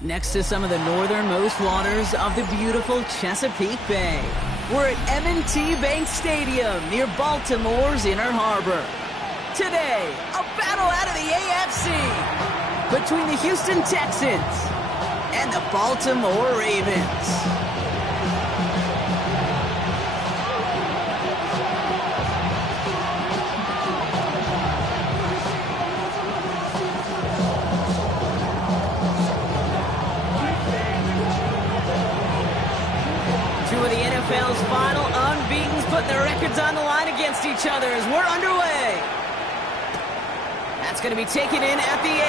Next to some of the northernmost waters of the beautiful Chesapeake Bay, we're at M&T Bank Stadium near Baltimore's Inner Harbor. Today, a battle out of the AFC between the Houston Texans and the Baltimore Ravens. NFL's final unbeaten's putting their records on the line against each other as we're underway. That's going to be taken in at the 8.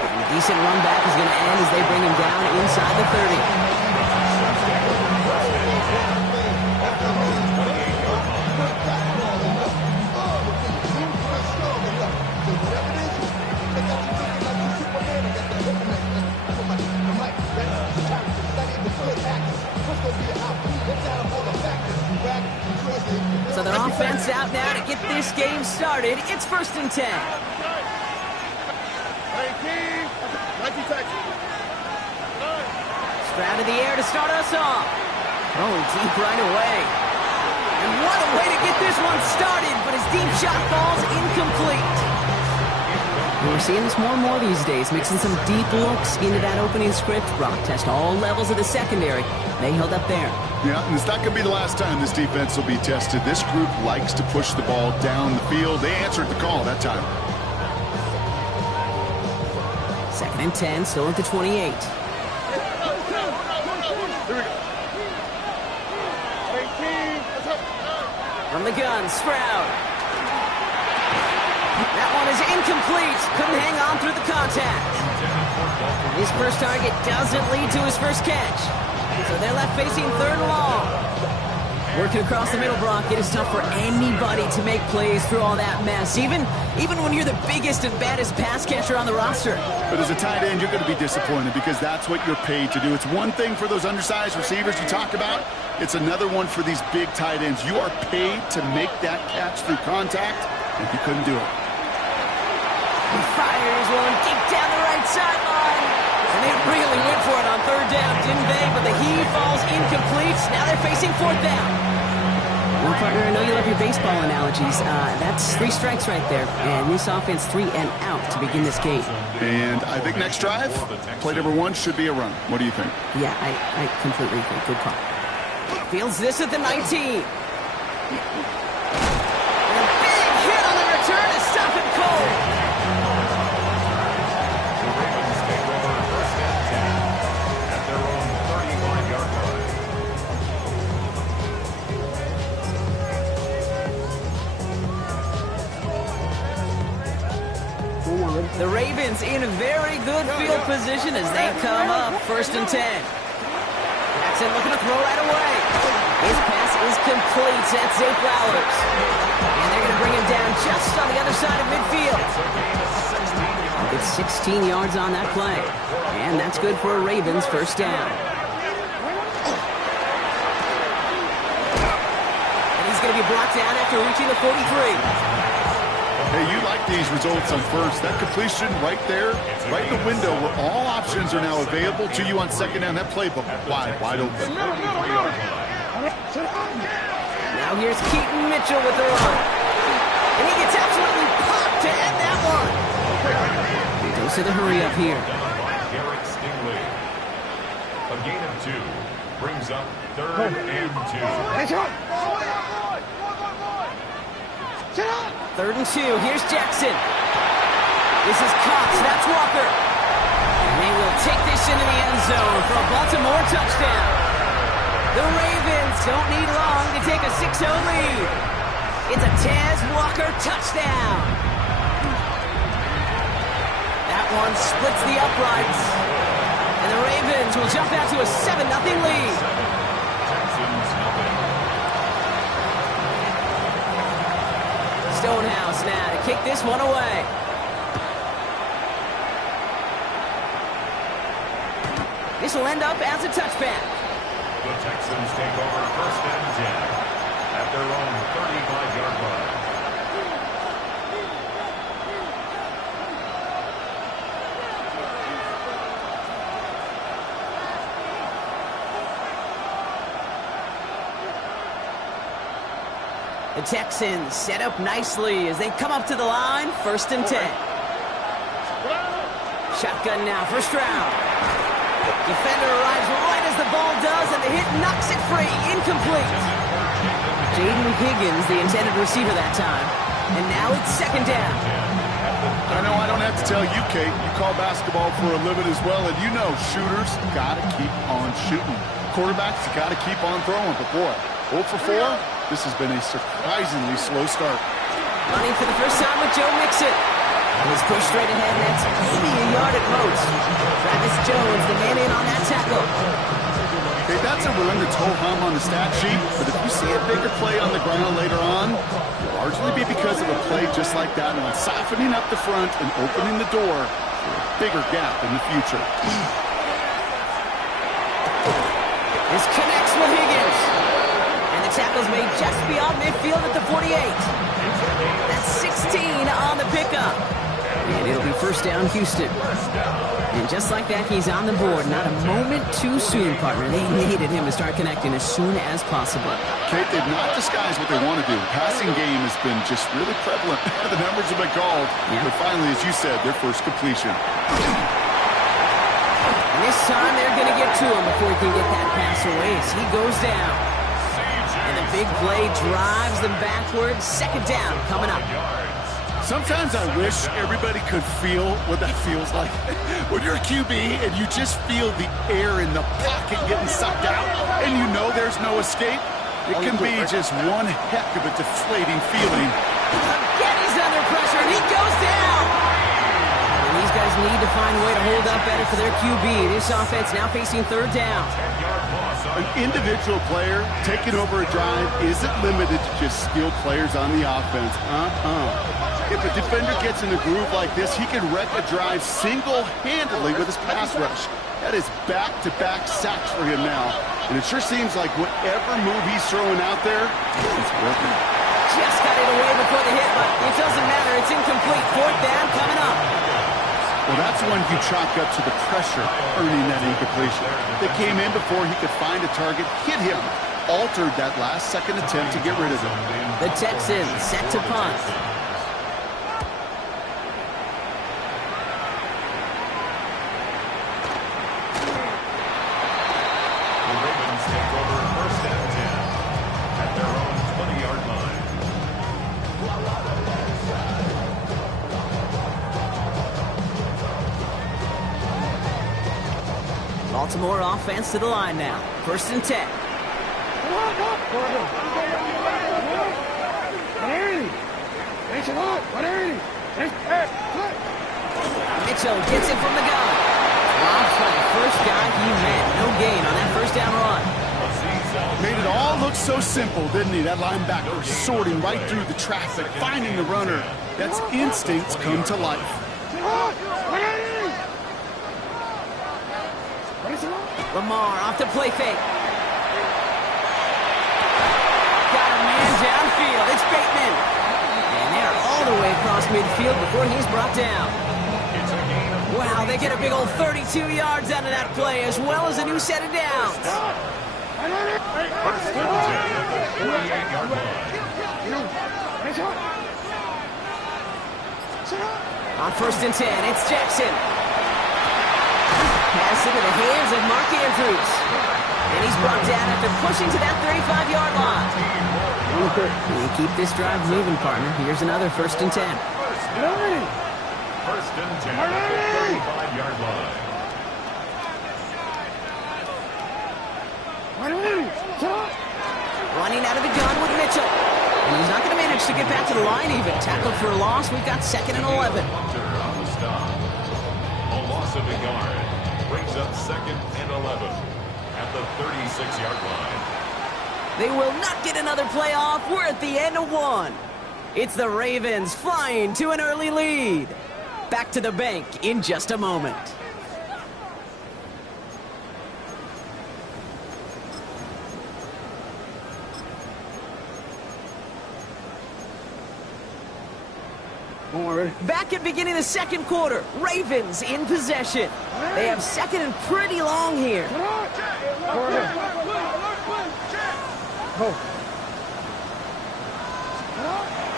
And a decent run back is going to end as they bring him down inside the 30. So their offense out now to get this game started. It's 1st and 10. Stroud in the air to start us off. Throwing deep right away. And what a way to get this one started, but his deep shot falls incomplete. We're seeing this more and more these days, mixing some deep looks into that opening script. Brock test all levels of the secondary. They held up there. Yeah, and it's not going to be the last time this defense will be tested. This group likes to push the ball down the field. They answered the call that time. 2nd and 10, still at the 28. From the gun, Stroud. That one is incomplete. Couldn't hang on through the contact. His first target doesn't lead to his first catch. So they're left facing 3rd and long. Working across the middle, Brock, it is tough for anybody to make plays through all that mess, even when you're the biggest and baddest pass catcher on the roster. But as a tight end, you're going to be disappointed because that's what you're paid to do. It's one thing for those undersized receivers you talk about. It's another one for these big tight ends. You are paid to make that catch through contact, and you couldn't do it. He fires one deep down the right sideline. And they really went for it on 3rd down, didn't they? But the heave falls incomplete. Now they're facing 4th down. Well, partner, I know you love your baseball analogies. That's 3 strikes right there. And this offense 3 and out to begin this game. And I think next drive, play number 1 should be a run. What do you think? Yeah, I completely agree. Good call. Fields this at the 19. And a big hit on the return to stop him cold. The Ravens in a very good field position as they come up 1st and 10. Jackson looking to throw right away. His pass is complete. That's Zay Flowers. And they're going to bring him down just on the other side of midfield. It's 16 yards on that play. And that's good for a Ravens 1st down. And he's going to be brought down after reaching the 43. Hey, you like these results on 1st. That completion right there, right in the window where all options are now available to you on 2nd down. That playbook wide open. Now here's Keaton Mitchell with the run. And he gets absolutely popped to end that one. He goes to the hurry up here. Garrett Stingley. A gain of 2 brings up 3rd and 2. 3rd and 2. Here's Jackson. This is Cox. That's Walker. And they will take this into the end zone for a Baltimore touchdown. The Ravens don't need long to take a 6-0 lead. It's a Taz Walker touchdown. That one splits the uprights. And the Ravens will jump out to a 7-0 lead. Stonehouse now to kick this one away. This will end up as a touchback. The Texans take over 1st and 10 at their own 35-yard line. The Texans set up nicely as they come up to the line, 1st and 10. Shotgun now, first round. Defender arrives right as the ball does, and the hit knocks it free, incomplete. Jaden Higgins, the intended receiver that time. And now it's 2nd down. I know I don't have to tell you, Kate. You call basketball for a living as well, and you know shooters got to keep on shooting. Quarterbacks got to keep on throwing. But boy, 0 for 4, this has been a surprisingly slow start. Running for the first time with Joe Mixon. He's pushed straight ahead, and that's maybe a yard at most. Travis Jones, the man in on that tackle. Okay, that's a run that's ho-hum on the stat sheet, but if you see a bigger play on the ground later on, it'll largely be because of a play just like that one, softening up the front and opening the door for a bigger gap in the future. This connects with Higgins. And the tackle's made just beyond midfield at the 48. That's 16 on the pickup. And it'll be 1st down, Houston. And just like that, he's on the board. Not a moment too soon, partner. They needed him to start connecting as soon as possible. Kate, they've not disguised what they want to do. The passing game has been just really prevalent. The numbers have been called. Yeah. But finally, as you said, their first completion. And this time, they're going to get to him before he can get that pass away as he goes down. And the big play drives them backwards. 2nd down coming up. Sometimes I wish everybody could feel what that feels like. When you're a QB and you just feel the air in the pocket getting sucked out and you know there's no escape, it can be just one heck of a deflating feeling. Again, he's under pressure, and he goes down! And these guys need to find a way to hold up better for their QB. This offense now facing 3rd down. An individual player taking over a drive isn't limited to just skilled players on the offense. If a defender gets in a groove like this, he can wreck a drive single-handedly with his pass rush. That is back-to-back sacks for him now. And it sure seems like whatever move he's throwing out there, it's working. Just got it away before the hit, but it doesn't matter. It's incomplete. 4th down coming up. Well, that's one you chalk up to the pressure earning that incompletion. They came in before he could find a target, hit him, altered that last-second attempt to get rid of him. The Texans set to punt. Baltimore offense to the line now. 1st and 10. Mitchell gets it from the gun. Drops for the first guy he met. No gain on that 1st down run. Made it all look so simple, didn't he? That linebacker sorting right through the traffic, finding the runner. That's instincts come to life. Lamar off the play fake. Got a man downfield. It's Bateman. And they're all the way across midfield before he's brought down. Wow, they get a big old 32 yards out of that play, as well as a new set of downs. 1st and 10 at the 48-yard line. On 1st and 10, it's Jackson. Pass into the hands of Mark Andrews. And he's brought down after pushing to that 35-yard line. You keep this drive moving, partner. Here's another 1st and 10. 1st and 10 at the 35-yard line. Running out of the gun with Mitchell. And he's not going to manage to get back to the line even. Tackled for a loss. We've got 2nd and 11. On the stop. A loss of a yard. Brings up 2nd and 11 at the 36-yard line. They will not get another play off. We're at the end of 1. It's the Ravens flying to an early lead. Back to the bank in just a moment. Back at beginning of the 2nd quarter, Ravens in possession. They have 2nd and pretty long here.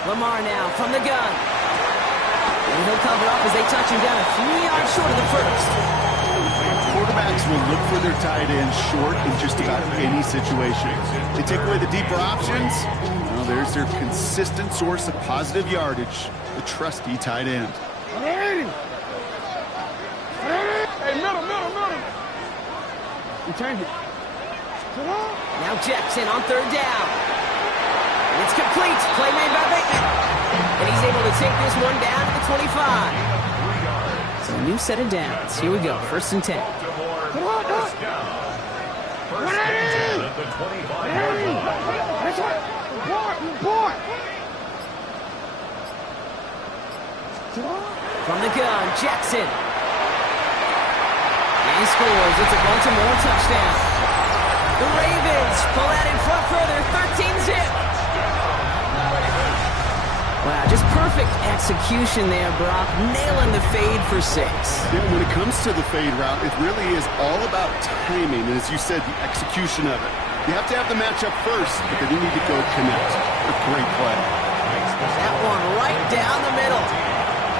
Lamar now from the gun. And he'll cover up as they touch him down a few yards short of the first. Quarterbacks will look for their tight ends short in just about any situation. They take away the deeper options. Well, there's their consistent source of positive yardage, the trusty tight end. Hey, middle. You change it. Now Jackson on third down. And it's complete. Play made by Bateman. And he's able to take this one down to the 25. So a new set of downs. Here we go. First and 10. First down. First and 10 at the 25-yard line. That's right. Report. From the gun, Jackson. And he scores. It's a Baltimore touchdown. The Ravens pull out in front further, 13-zip. Wow, just perfect execution there, Brock. Nailing the fade for 6. Yeah, when it comes to the fade route, it really is all about timing, and as you said, the execution of it. You have to have the matchup first, but then you need to go connect. A great play. That one right down the middle.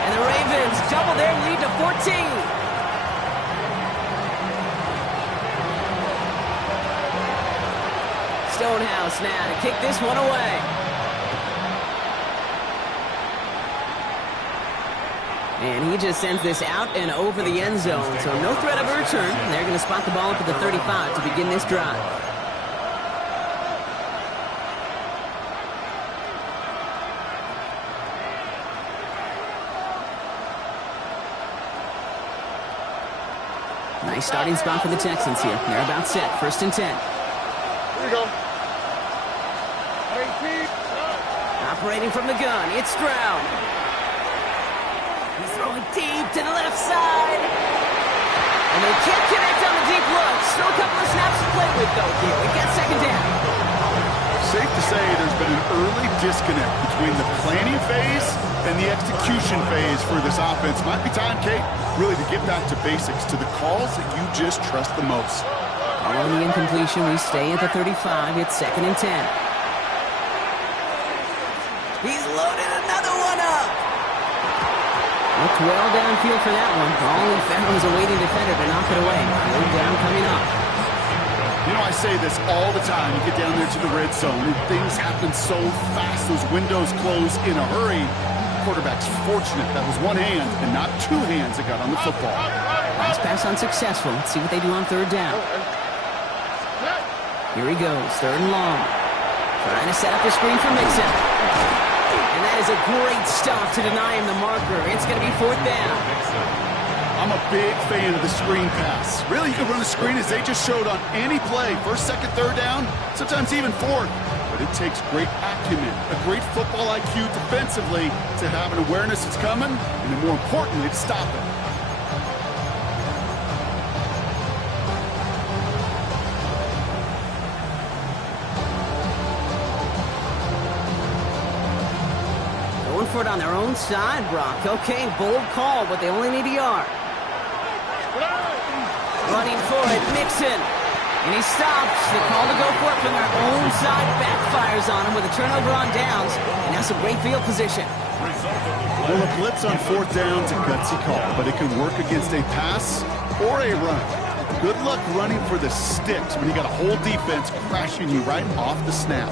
And the Ravens double their lead to 14. Stonehouse now to kick this one away. And he just sends this out and over the end zone. So no threat of a return. They're going to spot the ball up at the 35 to begin this drive. Nice starting spot for the Texans here. They're about set. First and 10. Here we go. Operating from the gun, it's Stroud. He's throwing deep to the left side. And they can't connect on the deep look. Still a couple of snaps to play with, though, here. We got second down. Safe to say there's been an early disconnect between the planning phase and the execution phase for this offense. Might be time, Kate, really to get back to basics, to the calls that you just trust the most. On the incompletion, we stay at the 35. It's second and 10. He's loaded another one up. Looked well downfield for that one. All he found was a waiting defender to knock it away. Third down coming up. You know, I say this all the time. You get down there to the red zone, and things happen so fast. Those windows close in a hurry. Quarterback's fortunate. That was one hand and not two hands that got on the football. Last pass unsuccessful. Let's see what they do on third down. Here he goes, third and long. Trying to set up the screen for Mixon. And that is a great stop to deny him the marker. It's going to be fourth down. I'm a big fan of the screen pass. Really, you can run a screen as they just showed on any play. First, second, third down, sometimes even fourth. But it takes great acumen, a great football IQ defensively to have an awareness it's coming, and then more importantly, to stop it. Going for it on their own side, Brock. Okay, bold call, but they only need a yard. Running for it, Mixon. And he stops. The call to go for it from their own side backfires on him with a turnover on downs. And that's a great field position. Well, a blitz on fourth down's a gutsy call, but it can work against a pass or a run. Good luck running for the sticks when you got a whole defense crashing you right off the snap.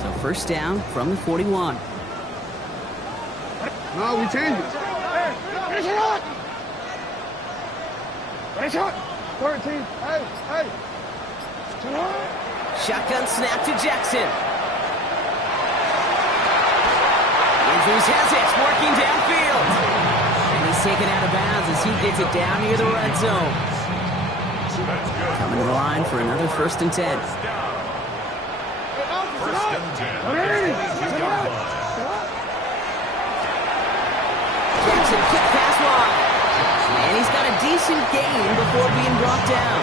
So first down from the 41. No, we changed it. Finish it up. Finish up. 13. Hey. Shotgun snap to Jackson. Andrews has it, working downfield. And he's taken out of bounds as he gets it down near the red zone. Coming to the line for another first and 10. First and 10. Jackson, quick pass wide. And he's got a decent gain before being brought down.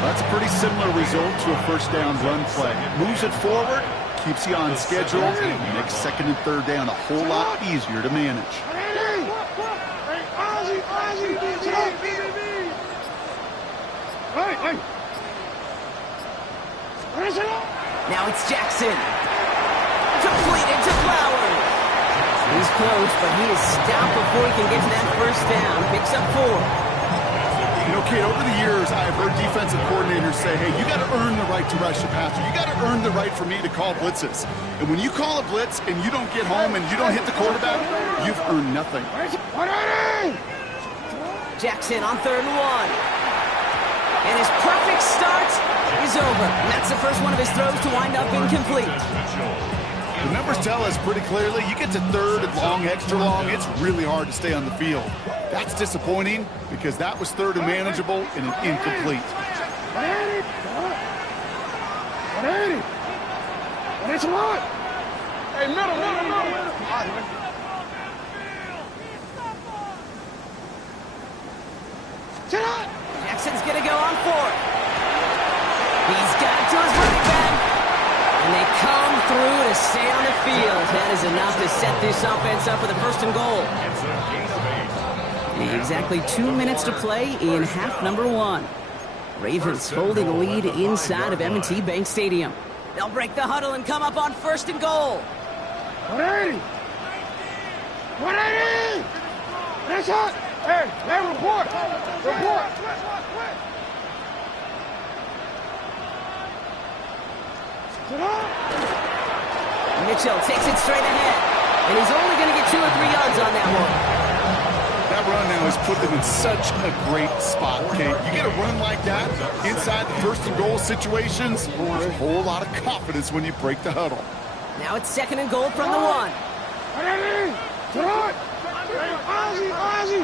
That's a pretty similar result to a first down run play. Moves it forward, keeps you on schedule, and makes second and third down a whole lot easier to manage. Now it's Jackson. Completed to Flowers. He's close, but he is stopped before he can get to that first down. Picks up 4. You know, Kate, over the years, I have heard defensive coordinators say, hey, you got to earn the right to rush the passer. You got to earn the right for me to call blitzes. And when you call a blitz and you don't get home and you don't hit the quarterback, you've earned nothing. Jackson on 3rd and 1. And his perfect start is over. And that's the first one of his throws to wind up incomplete. The numbers tell us pretty clearly, you get to 3rd and long, extra long, it's really hard to stay on the field. That's disappointing because that was 3rd and manageable and an incomplete. 180. That's a lot. Hey, middle. Jackson's going to go on 4th. He's got it to his running back. And they come through to stay on the field. That is enough to set this offense up for the 1st and goal. Exactly 2 minutes to play in half number 1. Ravens holding the lead inside of M&T Bank Stadium. They'll break the huddle and come up on 1st and goal. 180. That's hot. Hey, report. Mitchell takes it straight ahead. And he's only going to get 2 or 3 yards on that one. That run now has put them in such a great spot, Kate. You get a run like that inside the 1st and goal situations, there's a whole lot of confidence when you break the huddle. Now it's 2nd and goal from the 1. Ozzy.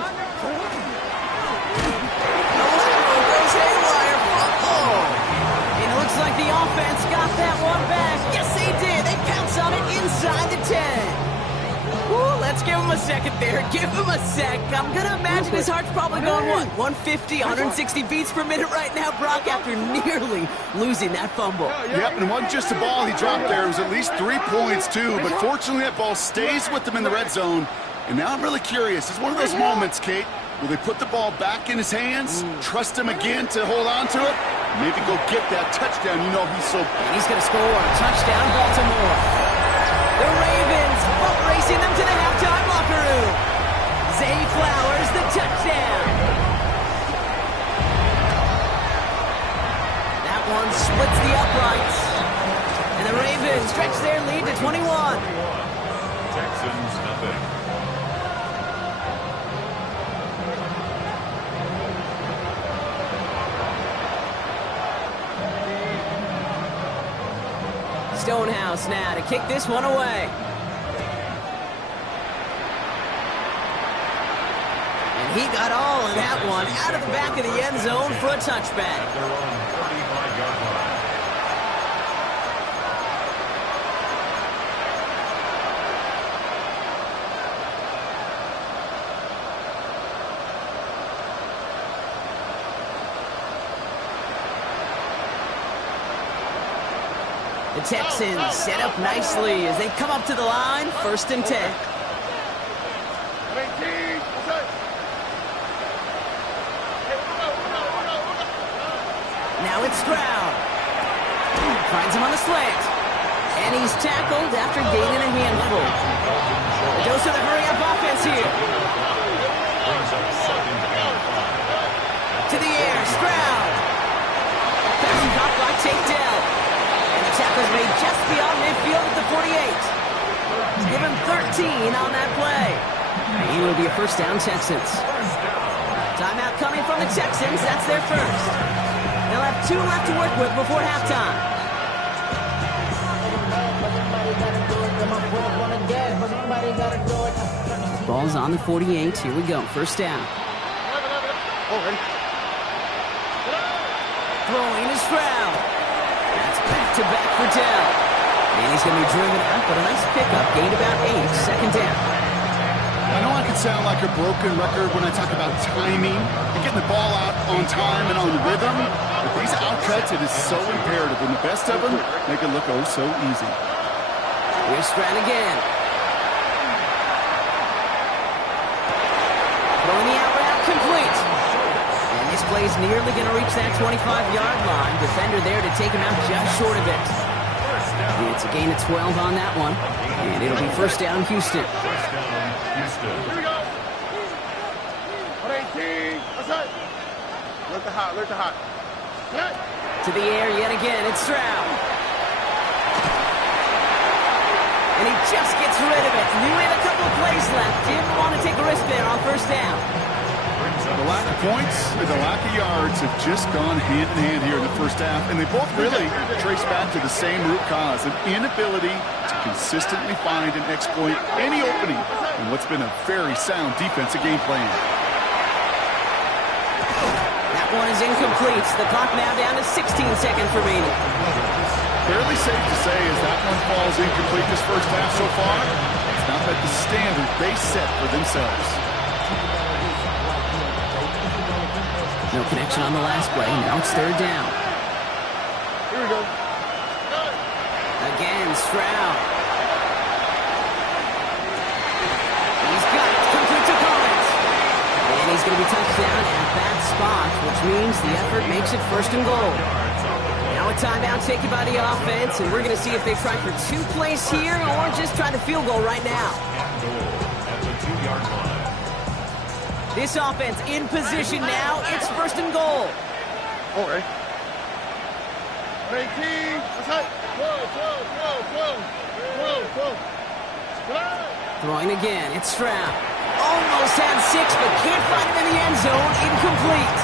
Goes haywire. And it looks like the offense got that one back. Yes, they did. They pounce on it inside the 10. Ooh, let's give him a second there. Give him a sec. I'm going to imagine his heart's probably going, 150, 160 beats per minute right now, Brock, after nearly losing that fumble. Yep, and it wasn't just a ball he dropped there. It was at least 3 points, too. But fortunately, that ball stays with them in the red zone. And now I'm really curious. It's one of those moments, Kate, will they put the ball back in his hands, trust him again to hold on to it, maybe go get that touchdown. You know he's so... And he's going to score a touchdown, Baltimore. The Ravens boat racing them to the halftime locker room. Zay Flowers, the touchdown. That one splits the uprights. And the Ravens stretch their lead to 21. Texans nothing. Stonehouse now to kick this one away. And he got all of that one out of the back of the end zone for a touchback. They're on 35-yard line. The Texans set up nicely as they come up to the line, 1st and 10. Now it's Stroud. Finds him on the slant. And he's tackled after gaining a handful. A dose of the hurry-up offense here. To the air, Stroud. Passing caught by Tate Dell. And the tackle's made just beyond midfield at the 48. Give him 13 on that play. It will be a 1st down, Texans. Timeout coming from the Texans. That's their first. They'll have 2 left to work with before halftime. Ball's on the 48. Here we go. 1st down. Throwing is Stroud. That's back-to-back for Dell. And he's going to be driven out, but a nice pickup. Gained about 8. 2nd down. I know I can sound like a broken record when I talk about timing and getting the ball out on time and on rhythm, but these outcuts, it is so imperative. And the best of them make it look oh so easy. Here's Stroud again. Throwing the out route complete. And this play's nearly going to reach that 25-yard line. Defender there to take him out just short of it. It's a gain of 12 on that one. And it'll be first down, Houston. First down, Houston. Here we go. 118. That's it. Look the hot. Look the hot. To the air yet again. It's Stroud. And he just gets rid of it. Knew he had a couple of plays left. Didn't want to take a risk there on first down. The lack of points and the lack of yards have just gone hand in hand here in the first half, and they both really trace back to the same root cause, an inability to consistently find and exploit any opening in what's been a very sound defensive game plan. That one is incomplete. The clock now down to 16 seconds remaining. Fairly safe to say as that one falls incomplete this first half so far, it's not met the standard they set for themselves. No connection on the last play. Now it's third down. Here we go. Again, Stroud. He's got it. Complete to Collins. And he's going to be touched down at that spot, which means the effort makes it first and goal. Now a timeout taken by the offense, and we're going to see if they try for 2 plays here or just try the field goal right now. Goal at the 2-yard line. This offense in position now. It's first and goal. Okay. 18. That's it. 12. Throwing again. It's Stroud. Almost had 6, but can't find him in the end zone. Incomplete.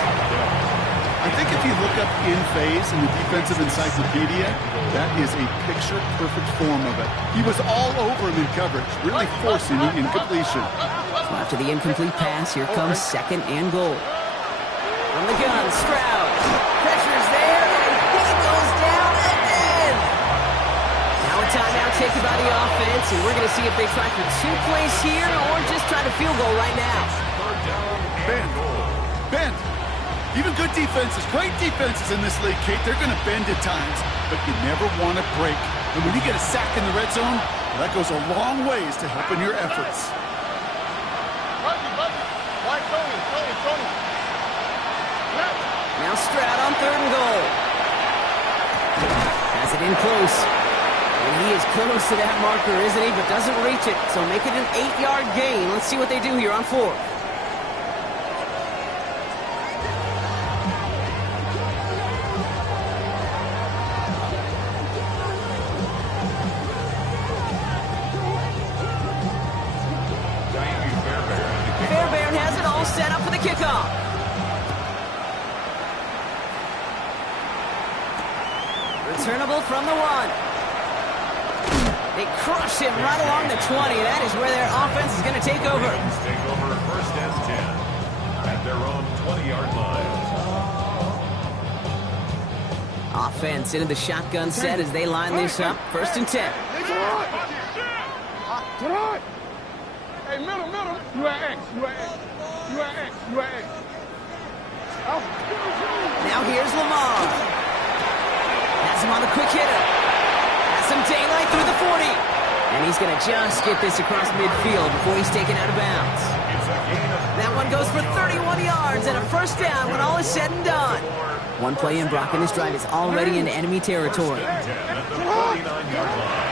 I think if you look up in phase in the defensive encyclopedia, that is a picture-perfect form of it. He was all over him in coverage, really forcing the incompletion. So after the incomplete pass, here comes second and goal. From the gun, Stroud. Pressure's there, and he goes down again. Now a timeout taken by the offense, and we're going to see if they try for 2 plays here or just try to field goal right now. Bend. Even good defenses, great defenses in this league, Kate, they're going to bend at times, but you never want to break. And when you get a sack in the red zone, well, that goes a long ways to helping your efforts. Now Stroud on third and goal. Has it in close. And he is close to that marker, isn't he? But doesn't reach it. So make it an 8-yard gain. Let's see what they do here on fourth. Fairbairn has it all set up for the kickoff. Returnable from the 1. They crush him right along the 20. That is where their offense is going to take over. Take over first and 10 at their own 20-yard line. Offense into the shotgun set as they line this up. First and 10. Hey, middle. You at X. Now here's Lamar. Has him on the quick hitter. Has some daylight through the 40. And he's going to just get this across midfield before he's taken out of bounds. That one goes for 31 yards and a first down when all is said and done. One play in, Brock, and this drive is already in enemy territory.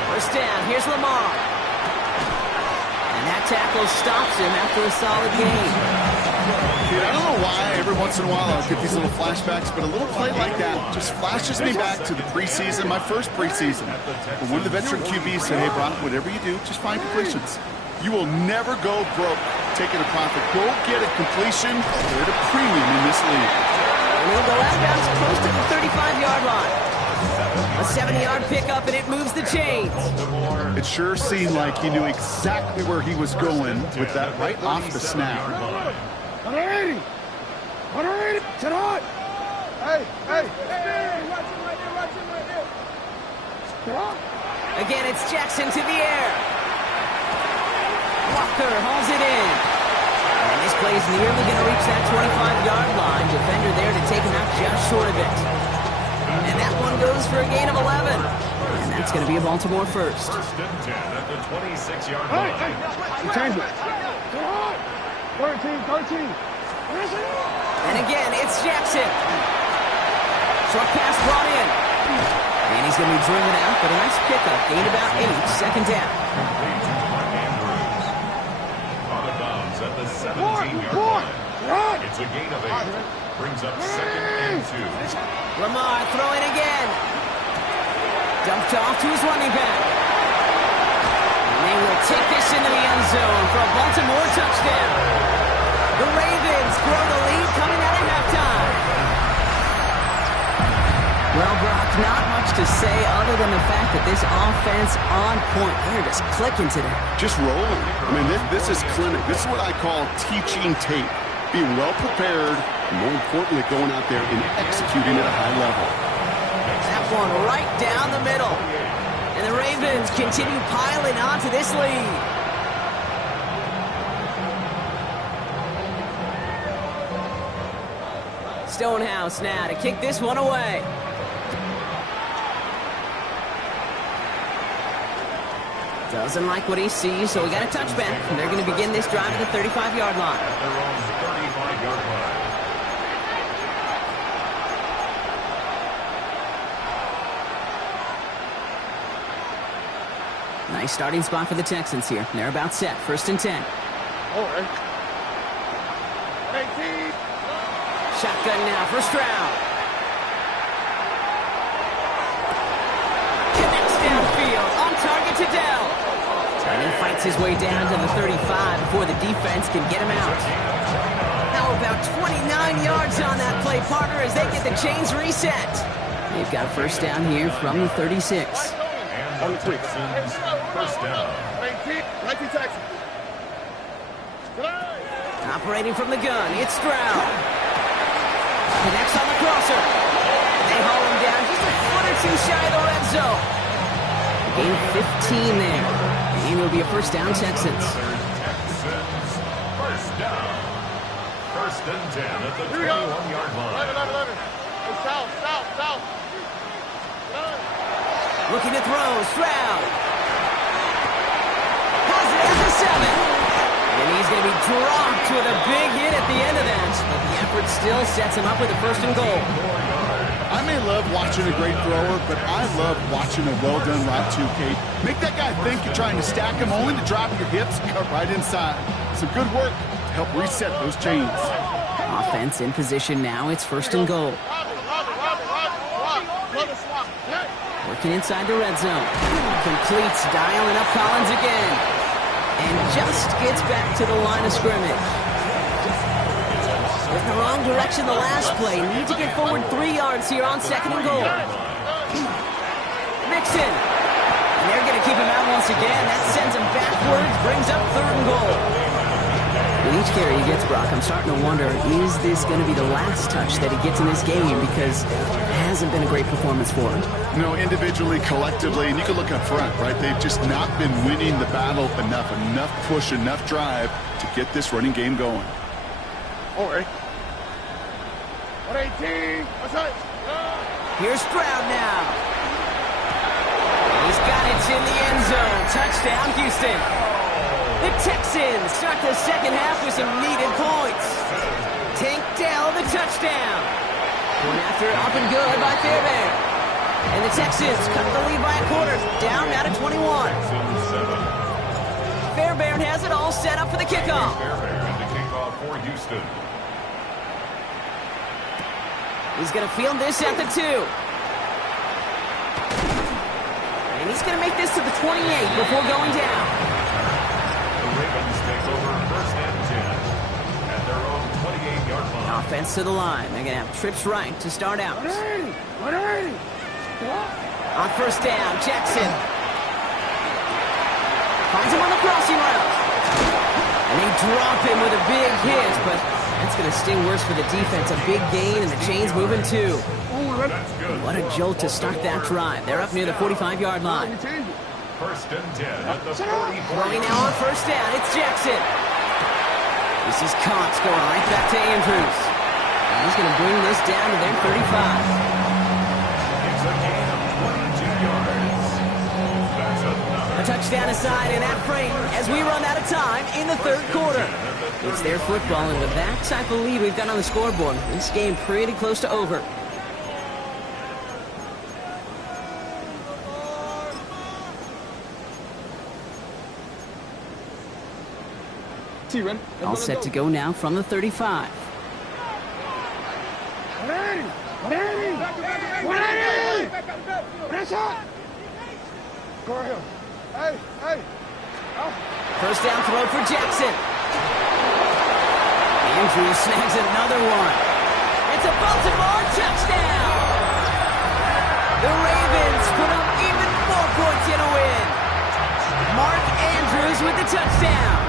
First down, here's Lamar. And that tackle stops him after a solid gain. Dude, I don't know why every once in a while I'll get these little flashbacks, but a little play like that just flashes me back to the preseason, my first preseason. When one of the veteran QBs said, hey, Brock, whatever you do, just find completions. You will never go broke taking a profit. Go get a completion. They're at a premium in this league. And he'll go out of bounds close to the 35-yard line. A 70-yard pickup, and it moves the chains. It sure seemed like he knew exactly where he was going with that right off the snap. 180. Sit on. Hey. Watch him right there. Sit on. Again, it's Jackson to the air. Walker hauls it in. And this play is nearly going to reach that 25-yard line. Defender there to take him out just short of it. And that one goes for a gain of 11. And that's going to be a Baltimore first. First and 10 at the 26-yard line. Hey. Change it. Sit on. 13. And again, it's Jackson. Short pass brought in. And he's going to be driven out, but a nice pickup. Gained about 8, second down. Complete to Mark Andrews. Out of bounds at the 17-yard line. It's a gain of 8. Brings up second and 2. Lamar throwing again. Dumped off to his running back. And they will take this into the end zone for a Baltimore touchdown. The Ravens grow the lead coming out of halftime. Well, Brock, not much to say other than the fact that this offense on point. They're just clicking today. Just rolling. I mean, this is clinic. This is what I call teaching tape. Being well prepared, and more importantly, going out there and executing at a high level. That one right down the middle. And the Ravens continue piling onto this lead. Stonehouse now to kick this one away. Doesn't like what he sees, so we got a touchback. And they're going to begin this drive at the 35-yard line. At their own 35-yard line. Nice starting spot for the Texans here. They're about set. First and 10. Shotgun now for Stroud. Connects downfield. On target to Dell. And he fights his way down to the 35 before the defense can get him out. How about 29 yards on that play, partner, as they get the chains reset. They've got first down here from the 36. And the Texans first down. Operating from the gun, it's Stroud. Connects on the crosser. They haul him down just a foot or two shy of the red zone. Gain 15 there. And it'll be a first down, Texans. Texans first down. First and 10 at the 21-yard line. South. Looking to throw, Stroud. Has it at the 7. And he's going to be dropped with a big hit at the end of that. But the effort still sets him up with a first and goal. I may love watching a great thrower, but I love watching a well-done route too, Kate. Make that guy think you're trying to stack him, only to drop your hips and cut right inside. Some good work to help reset those chains. Offense in position now. It's first and goal. Working inside the red zone. Completes, dialing up Collins again. And just gets back to the line of scrimmage. With the wrong direction the last play. Need to get forward 3 yards here on second and goal. Mixon. And they're going to keep him out once again. That sends him backwards, brings up third and goal. With each carry he gets, Brock, I'm starting to wonder, is this going to be the last touch that he gets in this game? Because it hasn't been a great performance for him. You know, individually, collectively, and you can look up front, right? They've just not been winning the battle enough push, enough drive to get this running game going. Here's Stroud now. He's got it in the end zone. Touchdown, Houston. The Texans start the second half with some needed points. Tank Dell, the touchdown. Going after it, up and good by Fairbairn. And the Texans cut the lead by a quarter. Down now to 21. Fairbairn has it all set up for the kickoff. Fairbairn to kick off for Houston. He's going to field this at the 2. And he's going to make this to the 28 before going down. The Ravens take over first and 10 at their own 28-yard line. Offense to the line. They're going to have trips right to start out. On first down, Jackson. Finds him on the crossing route. And they drop him with a big hit, but that's going to sting worse for the defense. A big gain, and the chain's moving too. That's good. What a jolt to start that drive. They're up near the 45-yard line. First and 10 at the 40. Throwing now on first down, it's Jackson. This is Cox going right back to Andrews. And he's going to bring this down to their 35. It's a gain of 22 yards. That's enough. A Touchdown aside in that frame as we run out of time in the third quarter. It's their football, and with that type of lead we've got on the scoreboard, this game pretty close to over. All set to go now from the 35. First down throw for Jackson. Andrews snags another one. It's a Baltimore touchdown. The Ravens put up even more points in a win. Mark Andrews with the touchdown.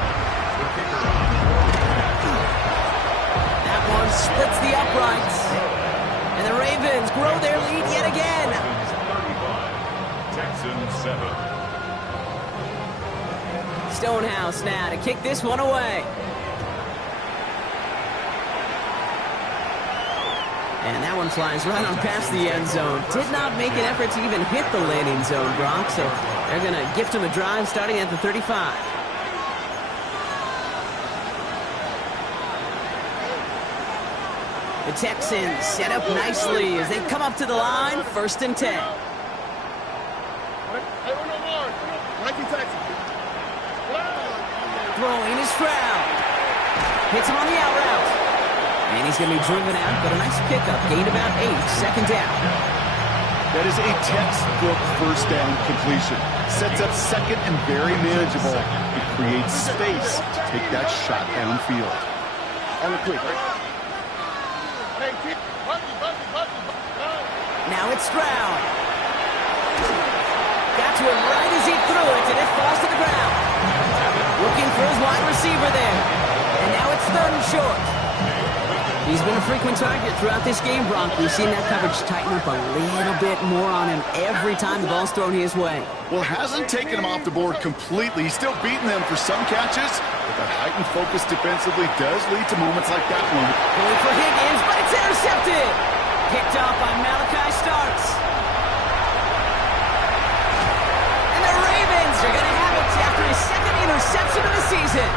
That one splits the uprights. And the Ravens grow their lead yet again. 35, Texans 7. Stonehouse now to kick this one away. And that one flies right on past the end zone. Did not make an effort to even hit the landing zone, Gronk, so they're going to gift him a drive starting at the 35. The Texans set up nicely as they come up to the line, 1st and 10. Throwing is Stroud. Hits him on the out route. And he's going to be driven out, but a nice pickup. Gain about 8, 2nd down. That is a textbook first down completion. Sets up second and very manageable. It creates space to take that shot downfield. On the quick, right? Now it's Stroud. Got to him right as he threw it, and it falls to the ground. Looking for his wide receiver there. And now it's 3rd and short. He's been a frequent target throughout this game, Bronk. We've seen that coverage tighten up a little bit more on him every time the ball's thrown his way. Well, hasn't taken him off the board completely. He's still beating them for some catches, but that heightened focus defensively does lead to moments like that one. Going for Higgins, but it's intercepted. Picked off by Malachi Starks. And the Ravens are going to have it after his 2nd interception of the season.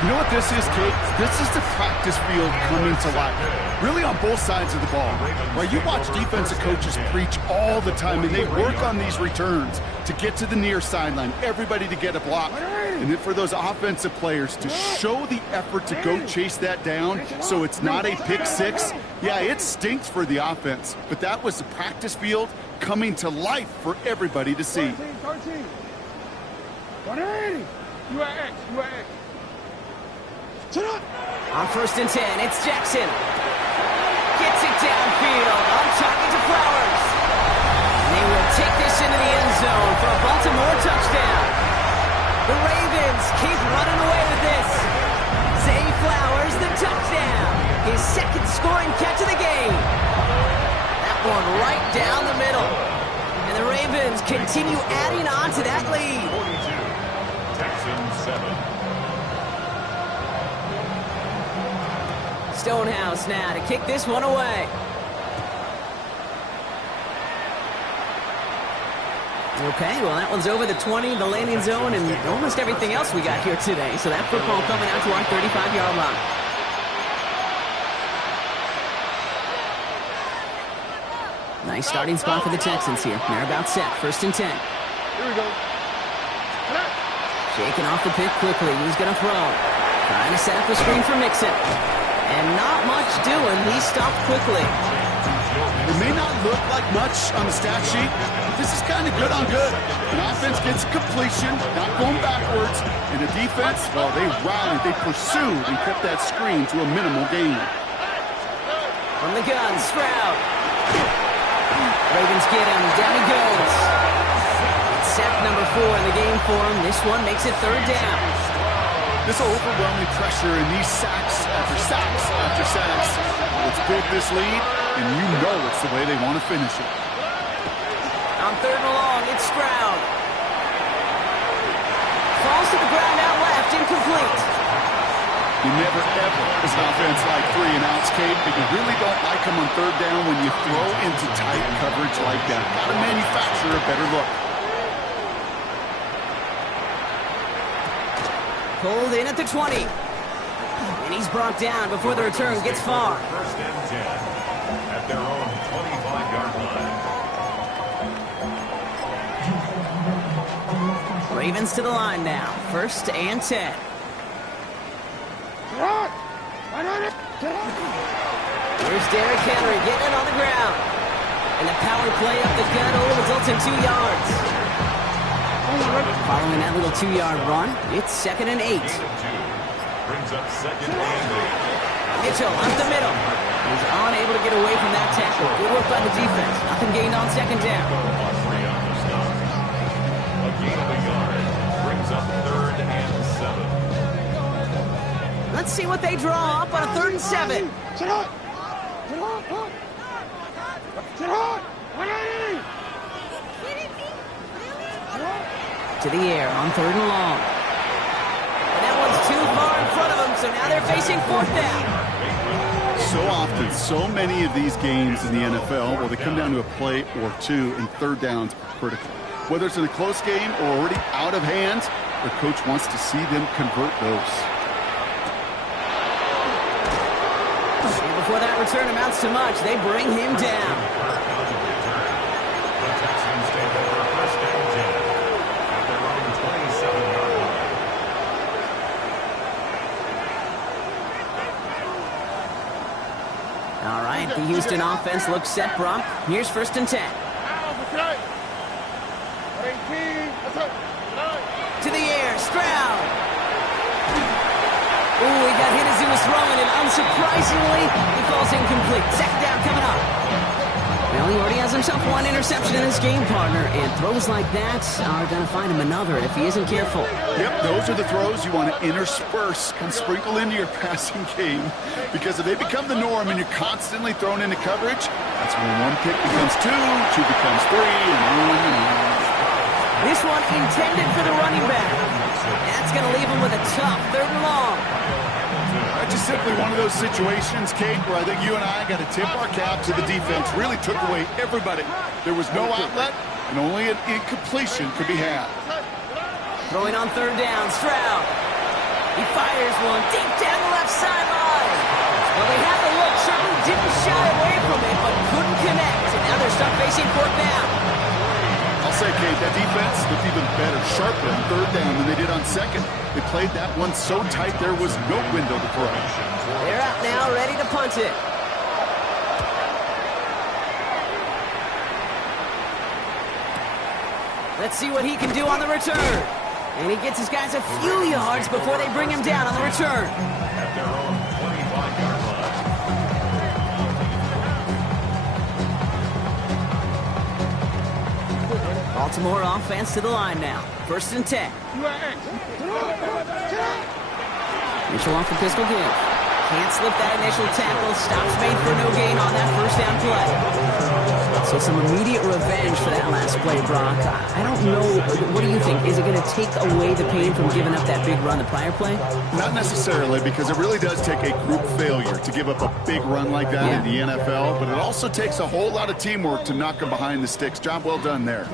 You know what this is, Kate? This is the practice field coming to life. Really on both sides of the ball. Where you watch defensive coaches preach all the time, and they work on these returns to get to the near sideline, everybody to get a block. And then for those offensive players to show the effort to go chase that down so it's not a pick six. Yeah, it stinks for the offense, but that was the practice field coming to life for everybody to see. 13. 180. You are X. You are X. On 1st and 10, it's Jackson. Gets it downfield, on target to Flowers. And they will take this into the end zone for a Baltimore touchdown. The Ravens keep running away with this. Zay Flowers, the touchdown. His 2nd scoring catch of the game. That one right down the middle. And the Ravens continue adding on to that lead. 42, Texans 7. Stonehouse now to kick this one away. Okay, well, that one's over the 20, the landing zone, and almost everything else we got here today. So that football coming out to our 35-yard line. Nice starting spot for the Texans here. They're about set. 1st and 10. Here we go. Shaking off the pick quickly. He's going to throw. Trying to set up the screen for Mixon. And not much doing. He stopped quickly. It may not look like much on the stat sheet, but this is kind of good on good. An offense gets completion, not going backwards, and the defense, well, they rallied, they pursued, and kept that screen to a minimal gain. From the gun, Stroud. Ravens get him. Down he goes. It's sack number 4 in the game for him. This one makes it 3rd down. This overwhelming pressure and these sacks after sacks after sacks, it's built this lead, and you know it's the way they want to finish it. On 3rd and long, it's Stroud. Falls to the ground out left, incomplete. You never ever, as an offense, like 3 and outs, Kate, but you really don't like them on 3rd down when you throw into tight coverage like that. Got to manufacture a better look. Pulled in at the 20. And he's brought down before the return gets far. First and 10 at their own 25-yard line. Ravens to the line now. First and 10. Here's Derrick Henry getting it on the ground. And the power play up the gut only results in 2 yards. Following that little 2-yard run, it's 2nd and 8. Brings up 2nd and 8. Mitchell up the middle. He's unable to get away from that tackle. Good work by the defense. Nothing gained on 2nd down. A gain of a yard brings up 3rd and 7. Let's see what they draw up on a 3rd and 7. To the air on 3rd and long. And that one's too far in front of them, so now they're facing 4th down. So often, so many of these games in the NFL, well, they come down to a play or two, and 3rd downs are critical. Whether it's in a close game or already out of hand, the coach wants to see them convert those. Before that return amounts to much, they bring him down. The Texans take over 1st and 10 at their own 27-yard line. All right, the Houston offense looks set, Brock. Here's 1st and 10. To the air, Stroud. Ooh, he got hit as he was throwing it. Unsurprisingly, he falls incomplete. 2nd down coming up. Well, he already has himself 1 interception in his game, partner, and throws like that are going to find him another if he isn't careful. Yep, those are the throws you want to intersperse, kind of sprinkle into your passing game, because if they become the norm and you're constantly thrown into coverage, that's when 1 pick becomes 2, 2 becomes 3, and on and on. This one intended for the running back. That's going to leave him with a tough 3rd and long. That's just simply one of those situations, Kate, where I think you and I got to tip our cap to the defense. Really took away everybody. There was no outlet, and only an incompletion could be had. Throwing on 3rd down, Stroud. He fires one deep down the left sideline. Well, they had the look, certainly didn't shy away from it, but couldn't connect. And now they're stuck facing 4th down. I'll say, Kate, that defense looked even better, sharper on 3rd down than they did on 2nd. They played that one so tight there was no window to throw. They're out now, ready to punt it. Let's see what he can do on the return. And he gets his guys a few yards before they bring him down on the return. At their own 25-yard line. Baltimore offense to the line now. 1st and 10. Mitchell off the pistol give. Can't slip that initial tackle. Stops made for no gain on that 1st down play. So some immediate revenge for that last play, Brock. I don't know. What do you think? Is it going to take away the pain from giving up that big run the prior play? Not necessarily, because it really does take a group failure to give up a big run like that in the NFL, but it also takes a whole lot of teamwork to knock them behind the sticks. Job well done there.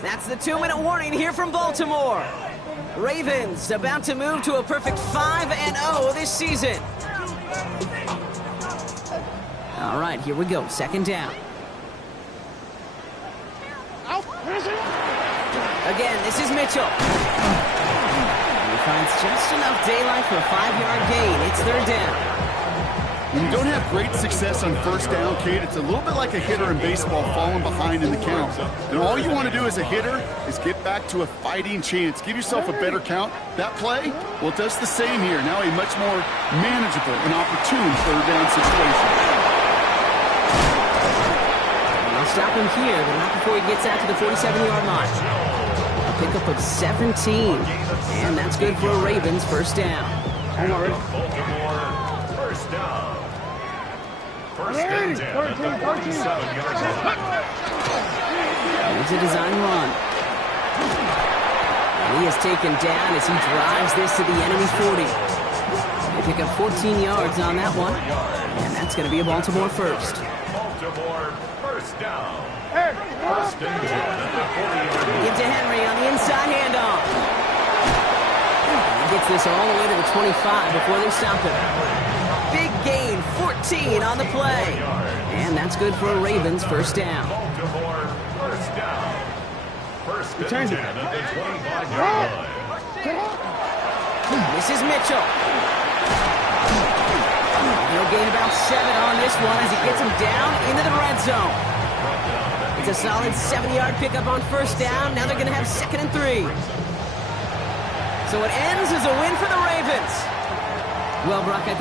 That's the 2-minute warning here from Baltimore. Ravens about to move to a perfect 5-0 this season. All right, here we go. 2nd down. Again, this is Mitchell. He finds just enough daylight for a 5-yard gain. It's 3rd down. When you don't have great success on 1st down, Kate, it's a little bit like a hitter in baseball falling behind in the count. And all you want to do as a hitter is get back to a fighting chance. Give yourself a better count. That play, well, it does the same here. Now a much more manageable and opportune 3rd down situation. They'll stop him here, but not before he gets out to the 47-yard line. A pickup of 17. And that's good for a Ravens 1st down. Baltimore, 1st down. 1st and 10 at the 47-yard line. Here's a design run. And he is taken down as he drives this to the enemy 40. They pick up 14 yards on that one. And that's going to be a Baltimore 1st. Baltimore, 1st down. 1st and 10 at the 40-yard line. Give to Henry on the inside handoff. He Gets this all the way to the 25 before they stop him. Big gain, 14 on the play. And that's good for a Ravens first down. Baltimore, first down. First and 10 at the 25-yard line. This is Mitchell. He'll gain about 7 on this one as he gets him down into the red zone. It's a solid 70-yard pickup on first down. Now they're going to have 2nd and 3. So it ends as a win for the Ravens. Well, Brock, I think